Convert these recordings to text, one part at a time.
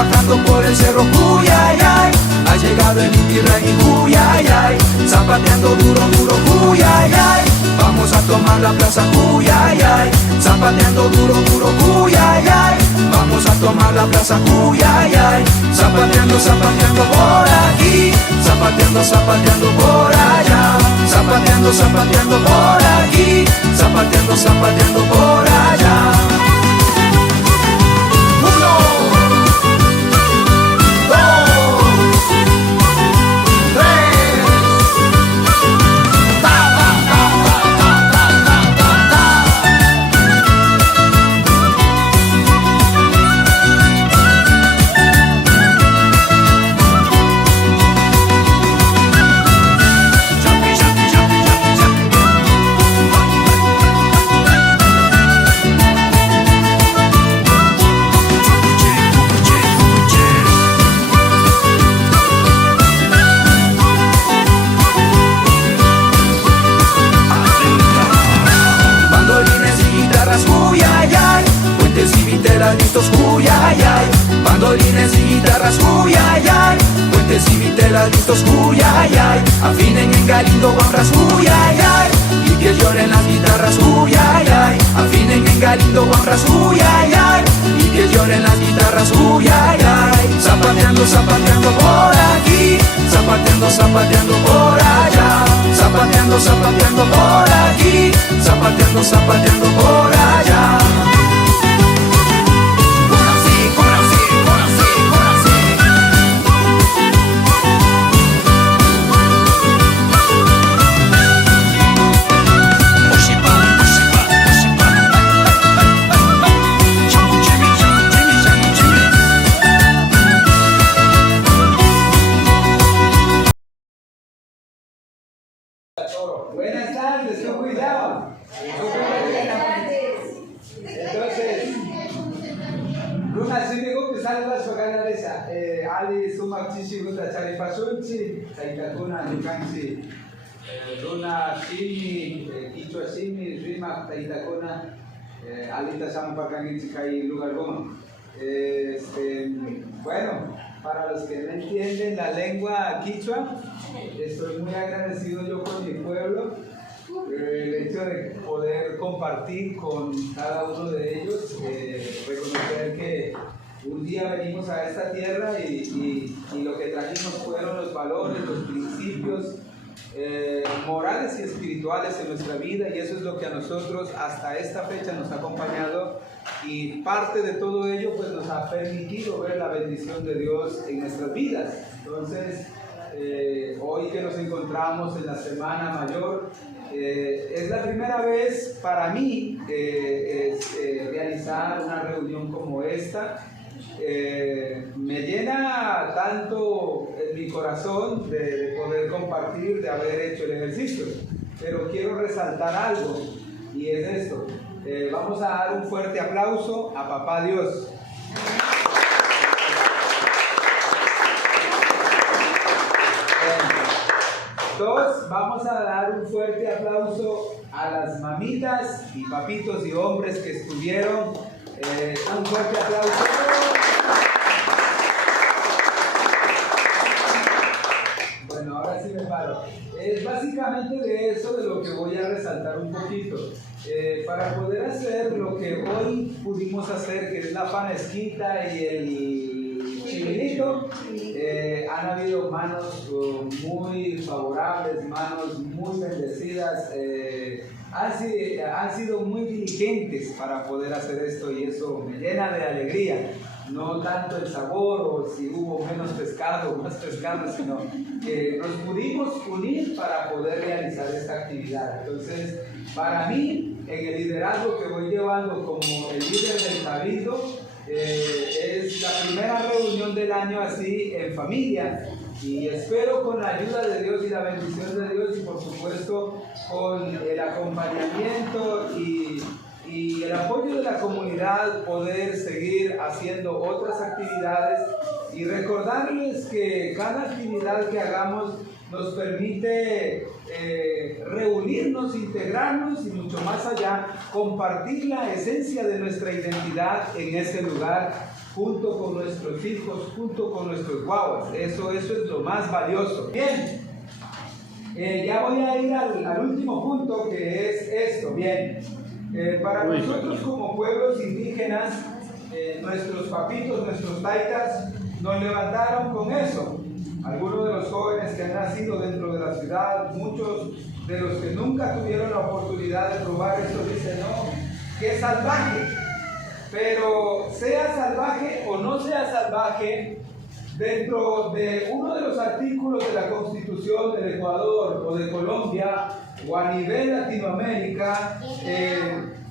bajando por el cerro, uy, ay, ay. Ha llegado el Inti Raymi, uy, ay, ay. Zapateando duro, duro, uy, ay, ay. Vamos a tomar la plaza, uy, ay, ay. Zapateando duro, duro, uy, ay, ay. Vamos a tomar la plaza, uy, ay, ay. Zapateando, zapateando por aquí. Zapateando, zapateando por allá. Zapateando, zapateando por aquí. Zapateando, zapateando por allá. Listos, uy, ay, ay. Bandolines y guitarras, uy, ay, ay. Puentes y vitelas listos, uy, ay, ay. Afinen en Galindo, guambras, uy, ay, ay. Y que lloren las guitarras, uy, ay, ay. Afinen en Galindo, guambras, uy, ay, ay. Y que lloren las guitarras, uy, ay, ay. Zapateando, zapateando por aquí. Zapateando, zapateando por allá. Zapateando, zapateando por aquí. Zapateando, zapateando por allá. Buenas tardes, con cuidado. Entonces, Luna, si me gusta saludar su canalesa. Ali suma chichi gusta charipasunchi, taitakuna nukanchi. Luna shimi, quichua shimi, rima taitakuna. Alita sampakangichi kai lugar goma. Bueno, para los que no entienden la lengua quichua, estoy muy agradecido yo con mi pueblo, el hecho de poder compartir con cada uno de ellos, reconocer que un día venimos a esta tierra y lo que trajimos fueron los valores, los principios morales y espirituales en nuestra vida, y eso es lo que a nosotros hasta esta fecha nos ha acompañado, y parte de todo ello pues nos ha permitido ver la bendición de Dios en nuestras vidas. Entonces hoy que nos encontramos en la Semana Mayor, es la primera vez para mí realizar una reunión como esta. Me llena tanto en mi corazón de poder compartir, de haber hecho el ejercicio, pero quiero resaltar algo, y es esto. Vamos a dar un fuerte aplauso a Papá Dios. Dos, vamos a dar un fuerte aplauso a las mamitas y papitos y hombres que estuvieron. Un fuerte aplauso. Bueno, ahora sí me paro. Es básicamente de eso de lo que voy a resaltar un poquito. Para poder hacer lo que hoy pudimos hacer, que es la panesquita y el chivilito, han habido manos muy favorables, manos muy bendecidas, han sido muy diligentes para poder hacer esto, y eso me llena de alegría. No tanto el sabor o si hubo menos pescado o más pescado, sino que nos pudimos unir para poder realizar esta actividad. Entonces, para mí, en el liderazgo que voy llevando como el líder del Cabildo, es la primera reunión del año así en familia, y espero con la ayuda de Dios y la bendición de Dios, y por supuesto con el acompañamiento y el apoyo de la comunidad, poder seguir haciendo otras actividades, y recordarles que cada actividad que hagamos nos permite reunirnos, integrarnos y mucho más allá, compartir la esencia de nuestra identidad en ese lugar junto con nuestros hijos, junto con nuestros guaguas. Eso es lo más valioso. Bien, ya voy a ir al último punto, que es esto. Bien, para nosotros como pueblos indígenas, nuestros papitos, nuestros taitas, nos levantaron con eso. Algunos de los jóvenes que han nacido dentro de la ciudad, muchos de los que nunca tuvieron la oportunidad de probar esto, dicen, no, que es salvaje. Pero sea salvaje o no sea salvaje, dentro de uno de los artículos de la Constitución del Ecuador o de Colombia o a nivel Latinoamérica,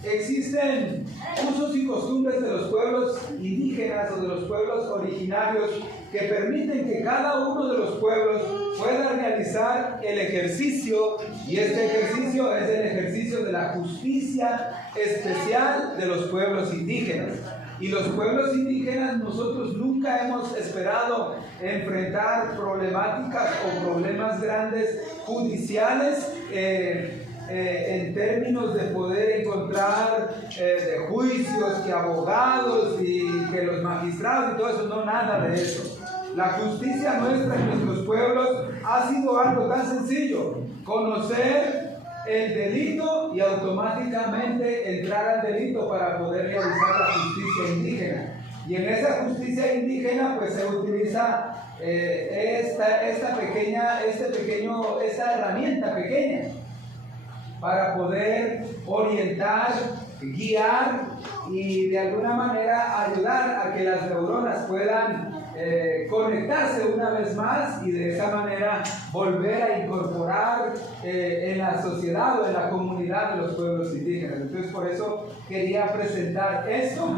existen usos y costumbres de los pueblos indígenas o de los pueblos originarios que permiten que cada uno de los pueblos pueda realizar el ejercicio, y este ejercicio es el ejercicio de la justicia especial de los pueblos indígenas. Y los pueblos indígenas, nosotros nunca hemos esperado enfrentar problemáticas o problemas grandes judiciales en términos de poder encontrar de juicios, que abogados y que los magistrados y todo eso, no, nada de eso. La justicia nuestra en nuestros pueblos ha sido algo tan sencillo: conocer el delito y automáticamente entrar al delito para poder realizar la justicia indígena. Y en esa justicia indígena pues se utiliza esta herramienta pequeña para poder orientar, guiar y de alguna manera ayudar a que las neuronas puedan conectarse una vez más y de esa manera volver a incorporar en la sociedad o en la comunidad de los pueblos indígenas. Entonces por eso quería presentar esto,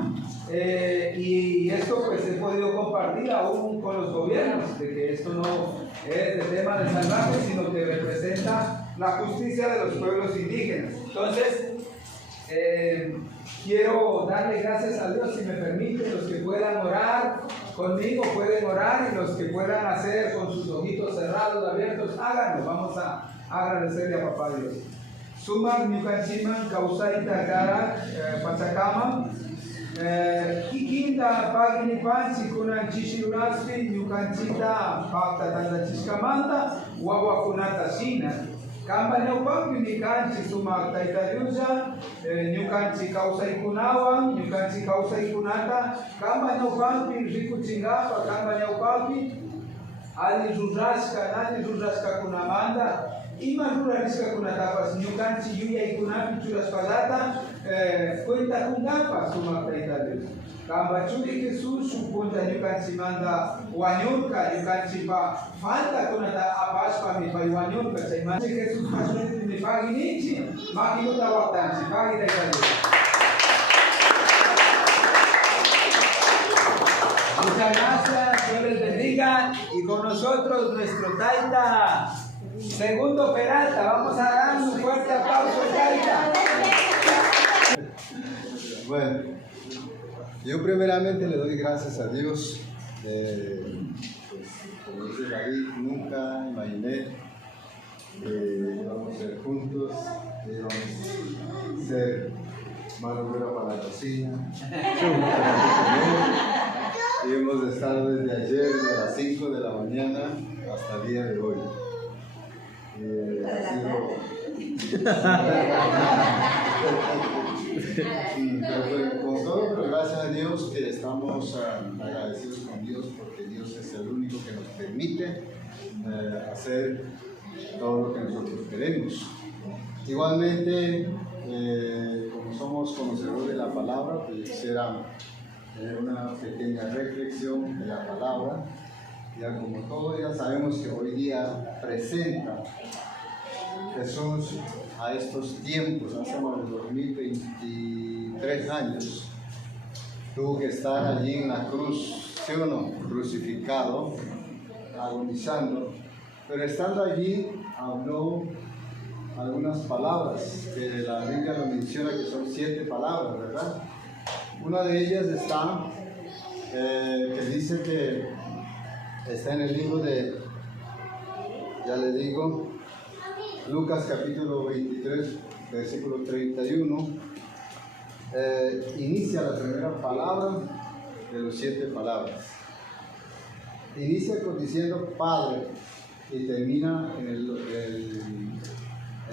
y esto pues he podido compartir aún con los gobiernos, de que esto no es de tema de salvaje, sino que representa la justicia de los pueblos indígenas. Entonces quiero darle gracias a Dios, si me permite, los que puedan orar conmigo pueden orar, y los que puedan hacer con sus ojitos cerrados, abiertos, háganlo. Vamos a agradecerle a Papá Dios. Sumak Nyukanchiman Kausaita Kara Pachacama Kikinta Pagini Panchi Kunan Chishirunaspi Nyukanchita Pakta Tanda Chiskamanta Wawakunata Shina Kamba Neupampi Nikanchi Sumak Taitariuja Nyukanchi Kausaikunawang Nyukanchi Kausaikunata Kamba Neupampi Riku Chingapa Kamba Neupampi Ali Rurashka Kunamanda Ima Rurashka Kunatapas Nyukanchi Yuya Ikunapi Churaspagata Cuenta Kunapa Sumak Taitariuja Kamba Churi Jesús Supunta Nyukanchi Manda Wanyurka Nyukanchi Pa Falta Kunata Apaspa Mi Pa Wanyurka Chaimanchi Jesús Masuti Mi Paginichi Makinuta Watanchi Pagita Italia. Muchas gracias, Dios les bendiga, y con nosotros nuestro taita Segundo Peralta. Vamos a dar un fuerte aplauso al taita. Bueno, yo primeramente le doy gracias a Dios. Como dice David, nunca imaginé que íbamos a ser juntos, que íbamos a ser mano dura para la cocina. Y hemos estado desde ayer, de las 5 de la mañana hasta el día de hoy. Pero con todo, pero gracias a Dios que estamos agradecidos con Dios, porque Dios es el único que nos permite hacer todo lo que nosotros queremos. Igualmente, como somos conocedores de la palabra, pues quisiera tener una pequeña reflexión de la palabra. Ya como todos ya sabemos que hoy día presenta Jesús a estos tiempos, hace más de 2023 años, tuvo que estar allí en la cruz, ¿sí o no?, crucificado, agonizando, pero estando allí habló algunas palabras, que la Biblia lo menciona que son 7 palabras, ¿verdad? Una de ellas está, que dice que está en el libro de, ya le digo, Lucas capítulo 23, versículo 31. Inicia la primera palabra de los 7 palabras. Inicia diciendo Padre y termina en el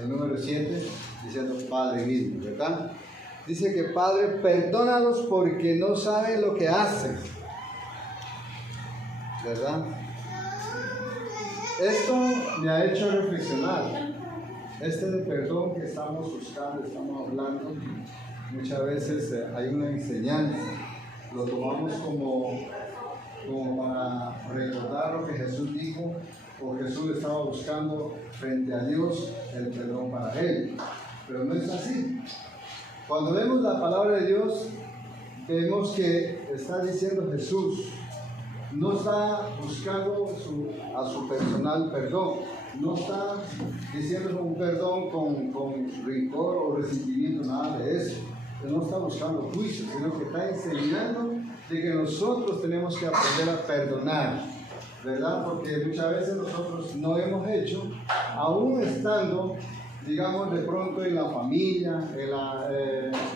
número 7 diciendo Padre mismo, ¿verdad? Dice que Padre, perdónalos porque no saben lo que hacen, ¿verdad? Esto me ha hecho reflexionar. Este de perdón que estamos buscando, estamos hablando, muchas veces hay una enseñanza, lo tomamos como para recordar lo que Jesús dijo, o Jesús estaba buscando frente a Dios el perdón para él, pero no es así. Cuando vemos la palabra de Dios, vemos que está diciendo Jesús, no está buscando a su personal perdón, no está diciendo un perdón con rencor o resentimiento, nada de eso. Él no está buscando juicio, sino que está enseñando de que nosotros tenemos que aprender a perdonar, ¿verdad? Porque muchas veces nosotros no hemos hecho, aún estando, digamos, de pronto en la familia,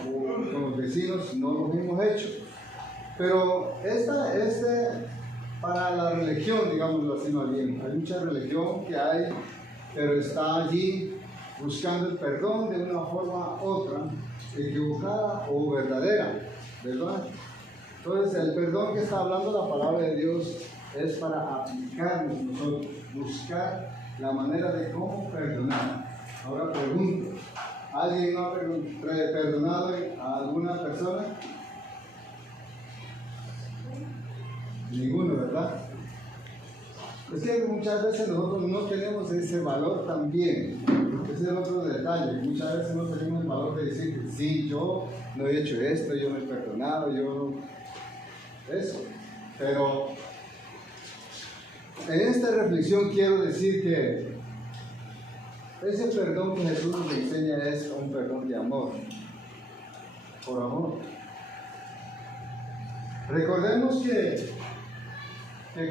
con los vecinos, no los hemos hecho. Pero para la religión, digámoslo así más bien, hay mucha religión que hay, pero está allí buscando el perdón de una forma u otra, equivocada o verdadera, ¿verdad? Entonces el perdón que está hablando la palabra de Dios es para aplicarnos nosotros, buscar la manera de cómo perdonar. Ahora pregunto, ¿alguien no ha perdonado a alguna persona? Ninguno, ¿verdad? Es que muchas veces nosotros no tenemos ese valor también. Ese es el otro detalle. Muchas veces no tenemos el valor de decir que sí, yo no he hecho esto, yo no he perdonado, yo no. Eso. Pero en esta reflexión quiero decir que ese perdón que Jesús nos enseña es un perdón de amor. Por amor. Recordemos que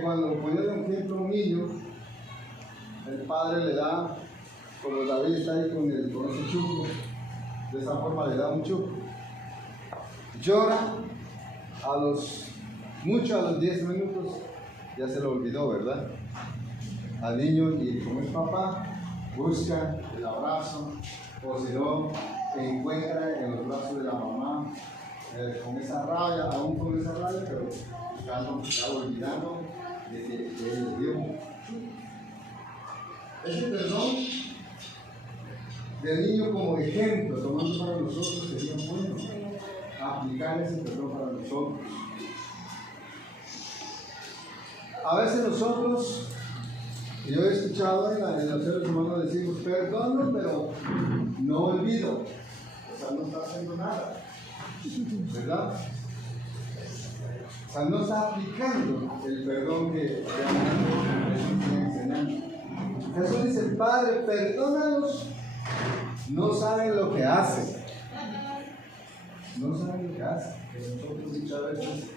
cuando pone un ejemplo a un niño, el padre le da, como David está ahí con ese chupo, de esa forma le da un chupo. Llora a los 10 minutos, ya se lo olvidó, ¿verdad? Al niño, y como es papá, busca el abrazo, o si no, encuentra en los brazos de la mamá, con esa rabia, aún con esa rabia, pero está olvidando de que él le dio. Ese perdón del niño como ejemplo, tomando para nosotros, sería bueno aplicar ese perdón para nosotros. A veces nosotros, yo he escuchado en los seres humanos decimos perdono, pero no olvido. O sea, no está haciendo nada, ¿verdad? O sea, no está aplicando el perdón que Jesús está enseñando. Jesús dice, Padre, perdónalos, no saben lo que hacen. No saben lo que hacen. Que nosotros muchas veces,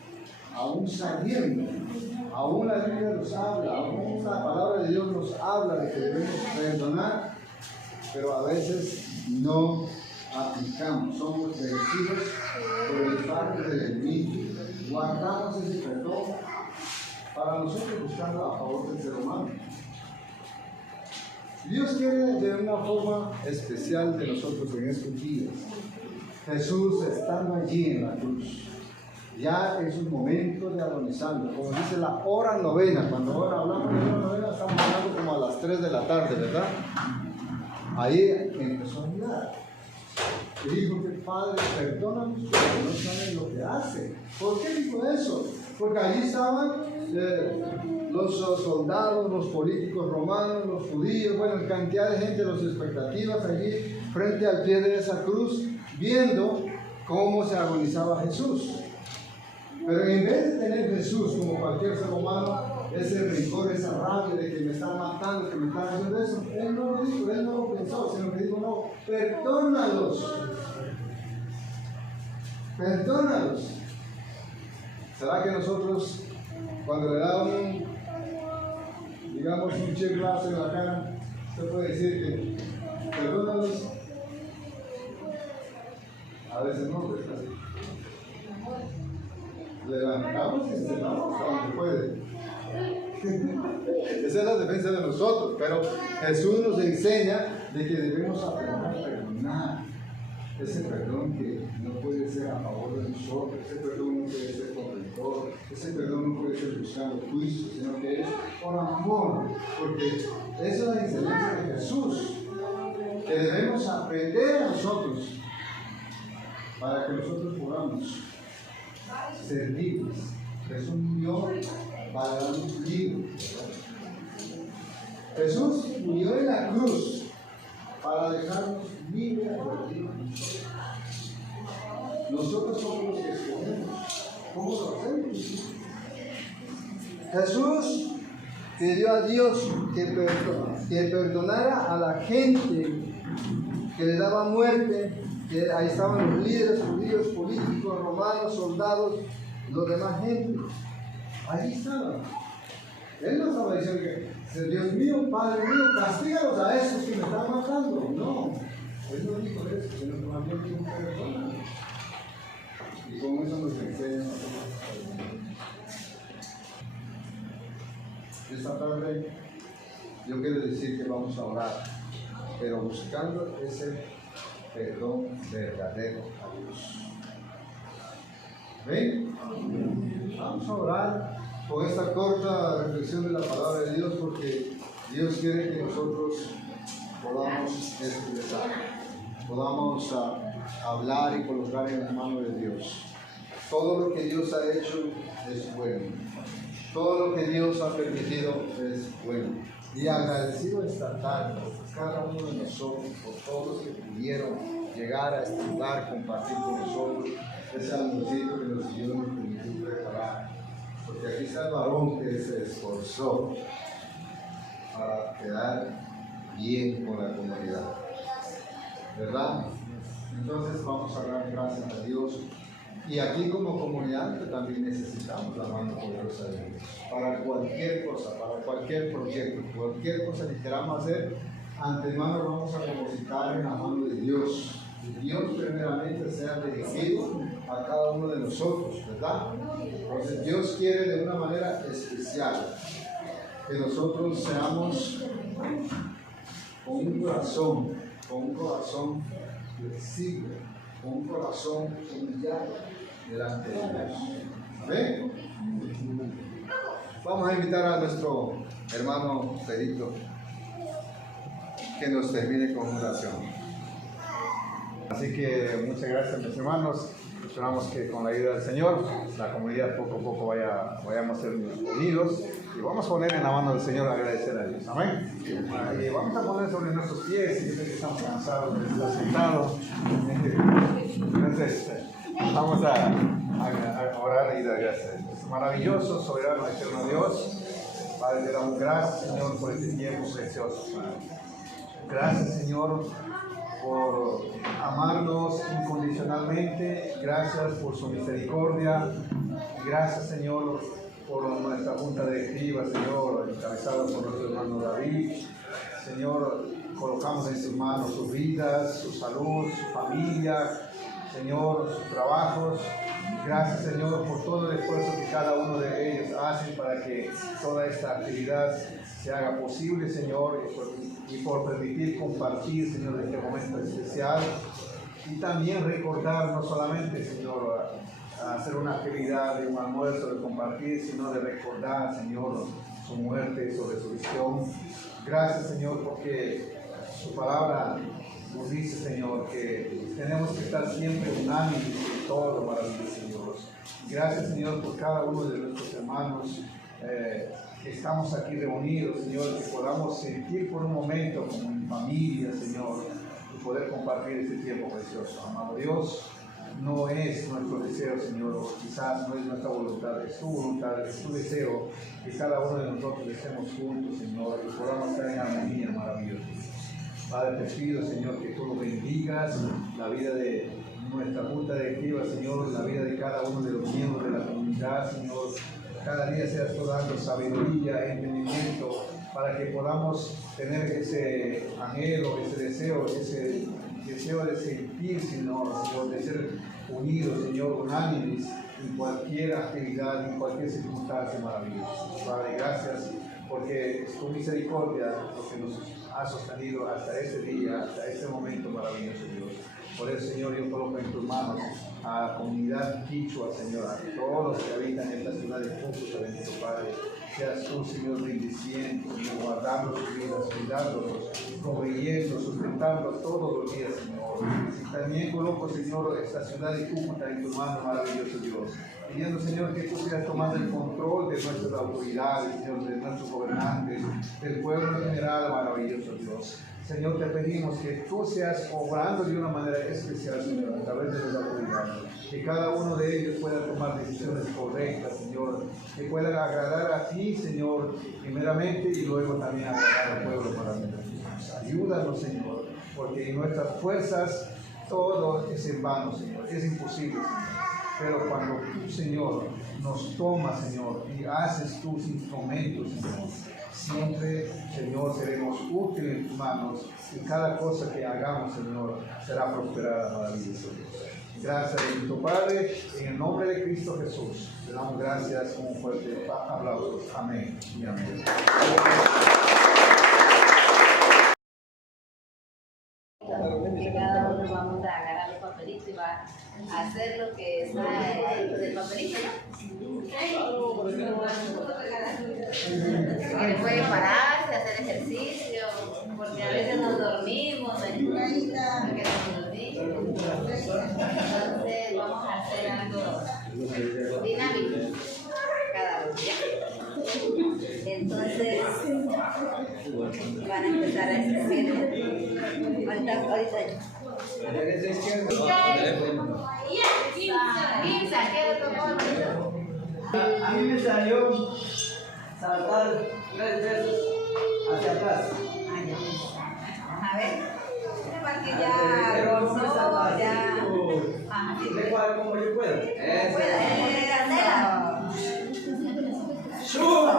aún sabiendo, aún la Biblia nos habla, aún la palabra de Dios nos habla de que debemos perdonar, pero a veces no aplicamos, somos vencidos por el parte del enemigo. Guardamos ese perdón para nosotros buscando a favor del ser humano. Dios quiere de una forma especial de nosotros en estos días. Jesús estando allí en la cruz, ya en sus momentos de agonizando, como dice la hora novena, cuando ahora hablamos de hora novena estamos hablando como a las 3 de la tarde, ¿verdad? Ahí empezó a mirar. Y dijo que Padre, perdónanos porque no saben lo que hacen. ¿Por qué dijo eso? Porque allí estaban los soldados, los políticos romanos, los judíos, bueno, cantidad de gente, las expectativas allí frente al pie de esa cruz, viendo cómo se agonizaba Jesús. Pero en vez de tener Jesús como cualquier ser humano, ese rencor, esa rabia de que me están matando, que me están haciendo eso, él no lo dijo, él no lo pensó, sino que dijo, no, perdónalos. Perdónalos. ¿Será que nosotros, cuando le da digamos, un chirlazo en la cara, usted puede decir que perdónalos? A veces no, pues así. Levantamos a defensa de nosotros, pero Jesús nos enseña de que debemos aprender a perdonar. Ese perdón que no puede ser a favor de nosotros, ese perdón no puede ser corrector, ese perdón no puede ser buscando juicio, sino que es por amor, porque esa es la enseñanza de Jesús, que debemos aprender a nosotros para que nosotros podamos ser libres. Jesús murió para darnos libres. Jesús murió en la cruz para dejarnos libres de Dios. Nosotros somos los que escogemos. ¿Cómo lo hacemos? Jesús pidió a Dios que perdonara a la gente que le daba muerte, que ahí estaban los líderes judíos, políticos, romanos, soldados, los demás gente. Ahí estaban. Él no estaba diciendo que, Dios mío, Padre mío, castígalos a esos que me están matando. No, Él no dijo eso, sino que más bien dijo perdona. Y con eso nos enseña. Esta tarde yo quiero decir que vamos a orar, pero buscando ese perdón verdadero a Dios. ¿Ven? Vamos a orar con esta corta reflexión de la palabra de Dios, porque Dios quiere que nosotros podamos expresar, podamos hablar y colocar en las manos de Dios. Todo lo que Dios ha hecho es bueno. Todo lo que Dios ha permitido es bueno. Y agradecido esta tarde por cada uno de nosotros, por todos los que pudieron llegar a este lugar, compartir con nosotros ese almuercito que nos Dios nos permitió preparar. Porque aquí está el varón que se esforzó para quedar bien con la comunidad. ¿Verdad? Entonces vamos a dar gracias a Dios. Y aquí como comunidad que también necesitamos la mano poderosa de Dios. Para cualquier cosa, para cualquier proyecto, cualquier cosa que queramos hacer, antemano vamos a depositar en la mano de Dios. Y Dios primeramente sea dirigido a cada uno de nosotros, ¿verdad? Entonces Dios quiere de una manera especial que nosotros seamos con un corazón flexible, con un corazón humillado delante de Dios. ¿Amén? Vamos a invitar a nuestro hermano Pedrito que nos termine con oración. Así que muchas gracias, mis hermanos. Esperamos que con la ayuda del Señor la comunidad poco a poco vayamos a ser unidos, y vamos a poner en la mano del Señor a agradecer a Dios. Amén. Y vamos a poner sobre nuestros pies. Yo sé que estamos cansados de estar sentados. Entonces vamos a orar y dar gracias. Es maravilloso, soberano, eterno Dios. Padre, te damos gracias, Señor, por este tiempo precioso. Gracias, Señor, por amarnos incondicionalmente. Gracias por su misericordia. Gracias, Señor, por nuestra junta directiva, Señor, encabezada por nuestro hermano David. Señor, colocamos en sus manos sus vidas, su salud, su familia, Señor, sus trabajos. Gracias, Señor, por todo el esfuerzo que cada uno de ellos hacen para que toda esta actividad se haga posible, Señor, y por permitir compartir, Señor, este momento especial. Y también recordar, no solamente, Señor, hacer una actividad de un almuerzo, de compartir, sino de recordar, Señor, su muerte, su resurrección. Gracias, Señor, porque su palabra nos dice, Señor, que tenemos que estar siempre unánimes en todo lo maravilloso, Señor. Gracias, Señor, por cada uno de nuestros hermanos que estamos aquí reunidos, Señor, que podamos sentir por un momento como en familia, Señor, y poder compartir este tiempo precioso. Amado Dios, no es nuestro deseo, Señor, o quizás no es nuestra voluntad, es tu voluntad, es tu deseo que cada uno de nosotros estemos juntos, Señor, y podamos estar en armonía maravillosa. Padre, te pido, Señor, que tú lo bendigas, la vida de nuestra junta directiva, Señor, la vida de cada uno de los miembros de la comunidad, Señor. Cada día seas tú dando sabiduría, entendimiento, para que podamos tener ese anhelo, ese deseo de sentir, Señor, de ser unidos, Señor, unánimes en cualquier actividad, en cualquier circunstancia maravillosa. Padre, gracias porque es tu misericordia lo que nos ha sostenido hasta este día, hasta este momento maravilloso, Dios. Por eso, Señor, yo coloco en tus manos a la comunidad quichua, Señor, a todos los que habitan en esta ciudad de Cúcuta, bendito Padre. Seas tú, Señor, bendiciendo, guardando sus vidas, cuidándolos, proveyendo, sustentando todos los días, Señor. Y también coloco, Señor, esta ciudad de Cúcuta en tu mano, maravilloso Dios. Pidiendo, Señor, que tú seas tomando el control de nuestras autoridades, Señor, de nuestros gobernantes, del pueblo en general, maravilloso Dios. Señor, te pedimos que tú seas obrando de una manera especial, Señor, a través de las autoridades. Que cada uno de ellos pueda tomar decisiones correctas, Señor. Que puedan agradar a ti, Señor, primeramente, y luego también agradar al pueblo maravilloso. Ayúdanos, Señor, porque en nuestras fuerzas todo es en vano, Señor. Es imposible, Señor. Pero cuando tú, Señor, nos tomas, Señor, y haces tus instrumentos, Señor, siempre, Señor, seremos útiles en tus manos y cada cosa que hagamos, Señor, será prosperada, maravilloso Dios. Gracias, bendito Padre, en el nombre de Cristo Jesús. Le damos gracias con un fuerte aplauso. Amén y amén. Que cada uno vamos a agarrar el papelito y va a hacer lo que está del papelito, ¿no? Que puede pararse, hacer ejercicio, porque a veces nos dormimos, porque nos dormimos. Entonces vamos a hacer algo dinámico cada uno. Entonces van a empezar a escribir. Ahorita. A mí me salió saltar 3 veces hacia atrás. A ver, para que ya rozó, ya. Igual como yo puedo. ¡Suba!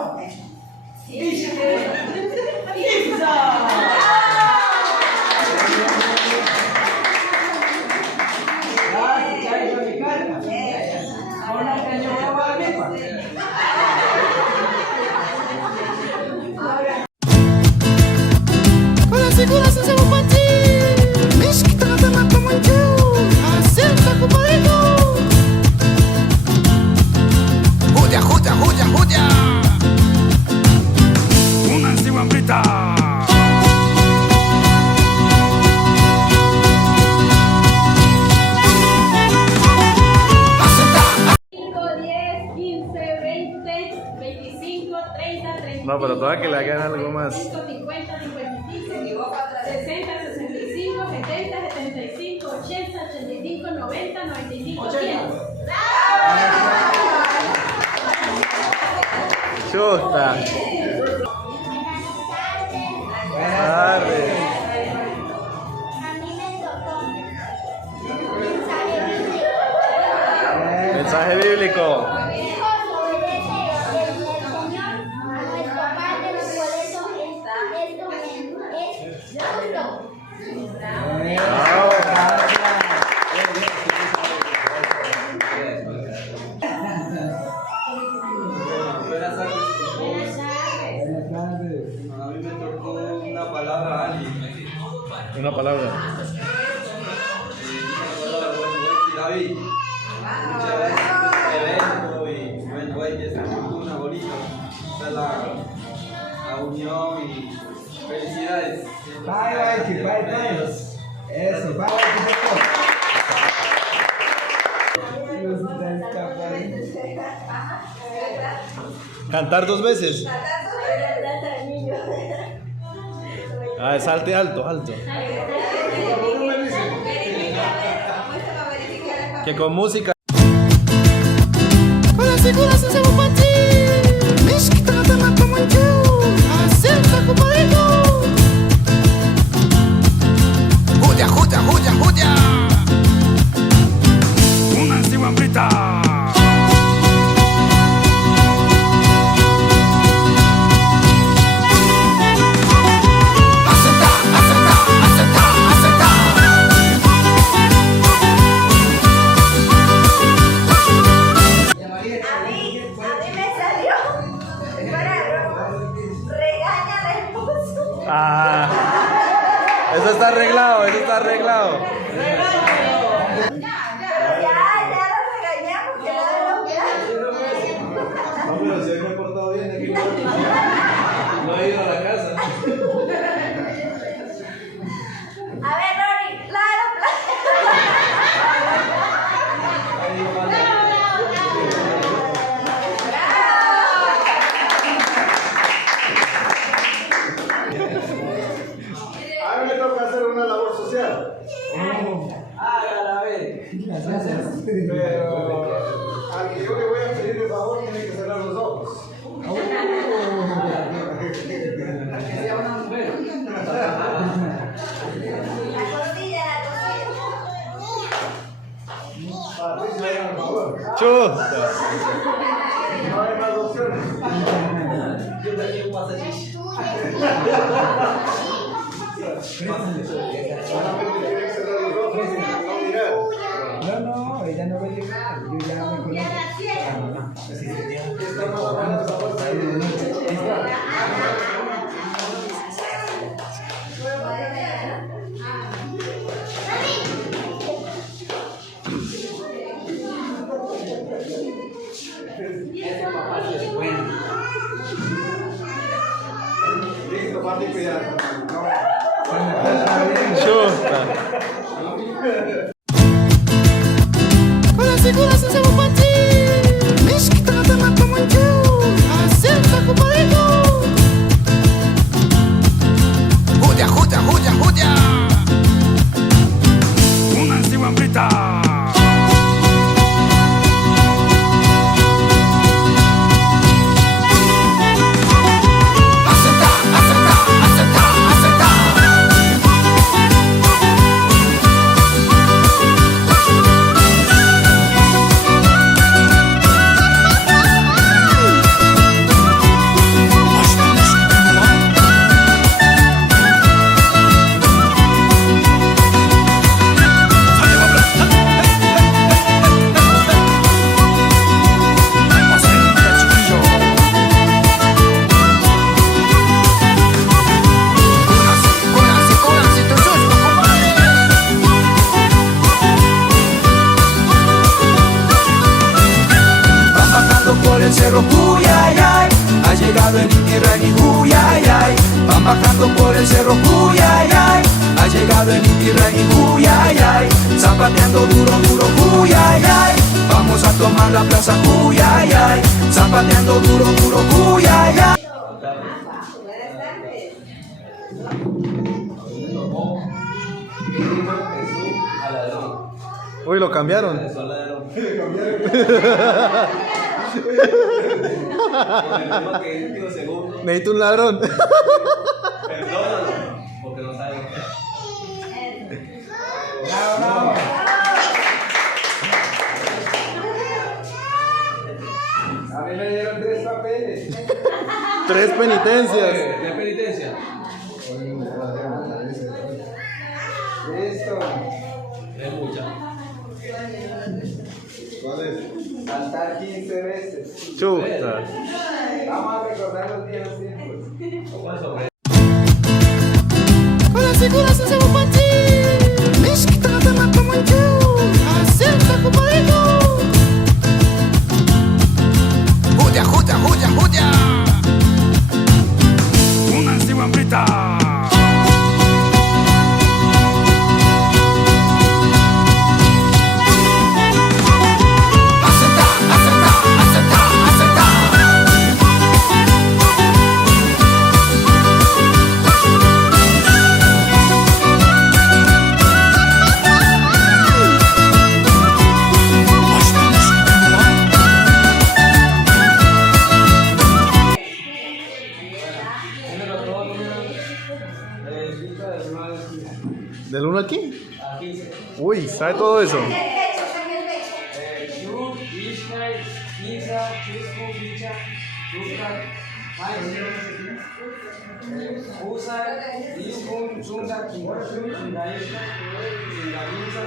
No, pero todas que le hagan algo más. 50, 55, 60, 65, 70, 75, 80, 85, 90, 95, 100. Chuta. Arre. Mensaje bíblico. A mí me tocó una palabra a alguien. Una palabra. David. Muchas gracias por este evento y bueno, hoy es una fortuna bonita. Está la unión y felicidades. Bye, bye. Eso, bye, Cantar 2 veces. Ah, salte alto, alto. Que con música. Una antigua brita. A mí Eso está arreglado, eso está arreglado. Ya lo regañamos, que lave los platos. No, pero si me he portado bien aquí. No he ido a la casa. A ver, Rory, lava los A mí me toca hacer una labor social. Hágala, a ver. Pero al que yo le voy a pedir el favor tiene que cerrar los ojos. Patricia, hagan el favor. Chuta. No hay más opciones. Yo tenía un pasajillo. Solamente tiene que cerrar los ojos y no mirar. No, ella no va a llegar. Yo ya me conozco. Estamos hablando de la fuerza de listo, Pati, cuidado. Chuta. Quando segura sem seu patinho, mexe que trata mata muito. Acerta com o barrigo. Rudia, rudia, rudia, rudia. Una encima brita. El cerro Cuyayay, ha llegado el Inti Raymi Cuyayay. Van bajando por el cerro Cuyayay, ha llegado el Inti Raymi Cuyayay. Zapateando duro, duro Cuyayay, vamos a tomar la plaza Cuyayay. Zapateando duro, duro Cuyayay. Uy, lo cambiaron. Necesito un ladrón. Perdónalo, porque no sabe. Bravo. A mí me dieron 3 papeles. 3 penitencias. ¿Qué penitencia? Listo. Es mucha. ¿Cuál es? Saltar 15 veces. Chuta. Vamos a recordar los viejos tiempos. ¿Cómo es sobre? Quando segura sem seu patinho, mexe que trata mata muito. Acerta com o barrigo. Rudia, rudia, rudia, rudia. Una encima brita. ¿Del 1 al 15? A 15. Uy, ¿sabe todo eso? Yud, Ishmael, Isa, Chisco, Bicha, Yuka, Usa, Iskun, Sunda, Kimorshun, Sindaishka, Sindavisa,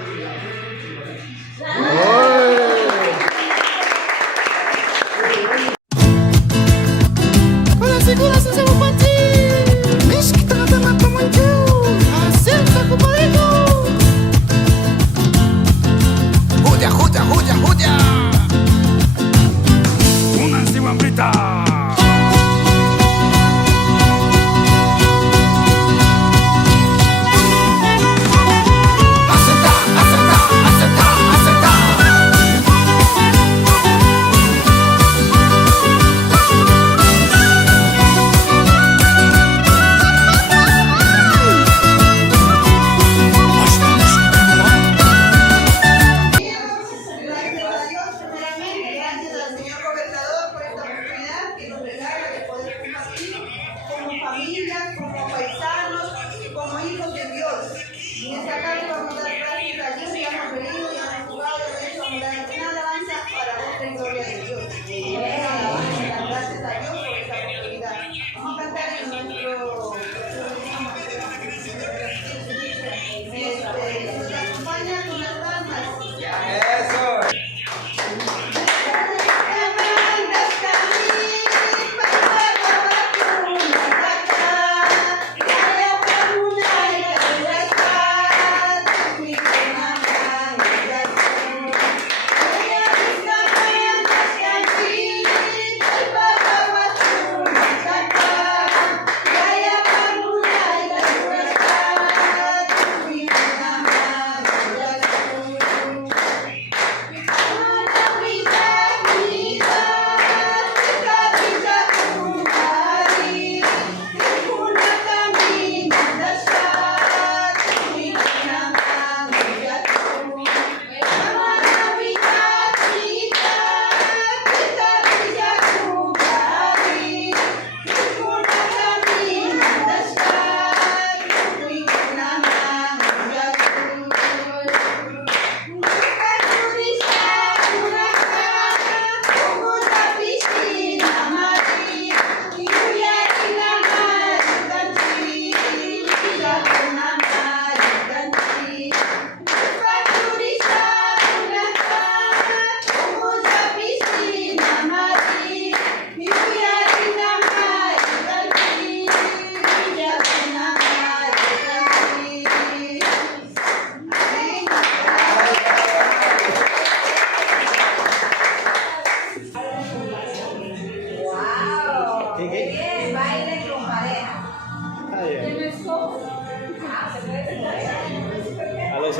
Quando segura sem seu patinho, mexe que trata mata muito. Acerta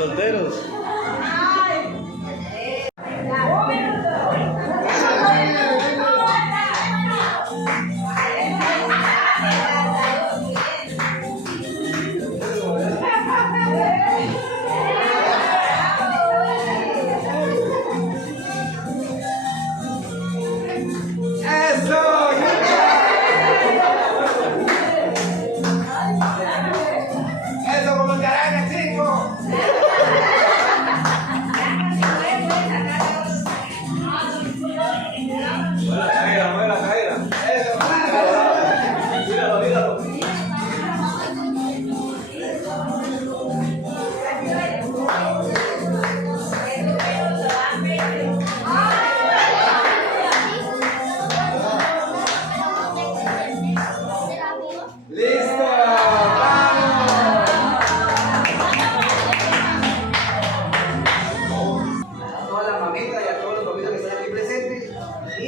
solteros. Eso como el carajo, chico. Mueve la cadera. Eso, Míralo, míralo. listo, vamos. A todas las mamitas y a todos los papitos que están aquí presentes y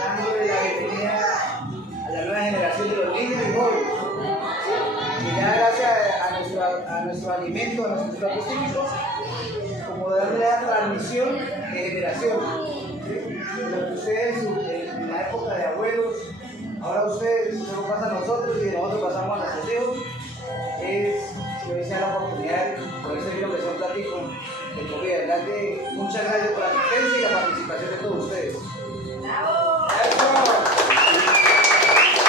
dándole la bienvenida a la nueva generación de los niños y jóvenes. Y ya gracias a nuestro alimento, a nuestros platos típicos, como darle la transmisión de generación. ¿Sí? Lo que ustedes en la época de abuelos, ahora ustedes se lo pasan a nosotros y nosotros pasamos a nuestros hijos, es que hoy sea la oportunidad de poder servir lo que son platicos de comida. De verdad que muchas gracias por la asistencia y la participación de todos ustedes. Eso.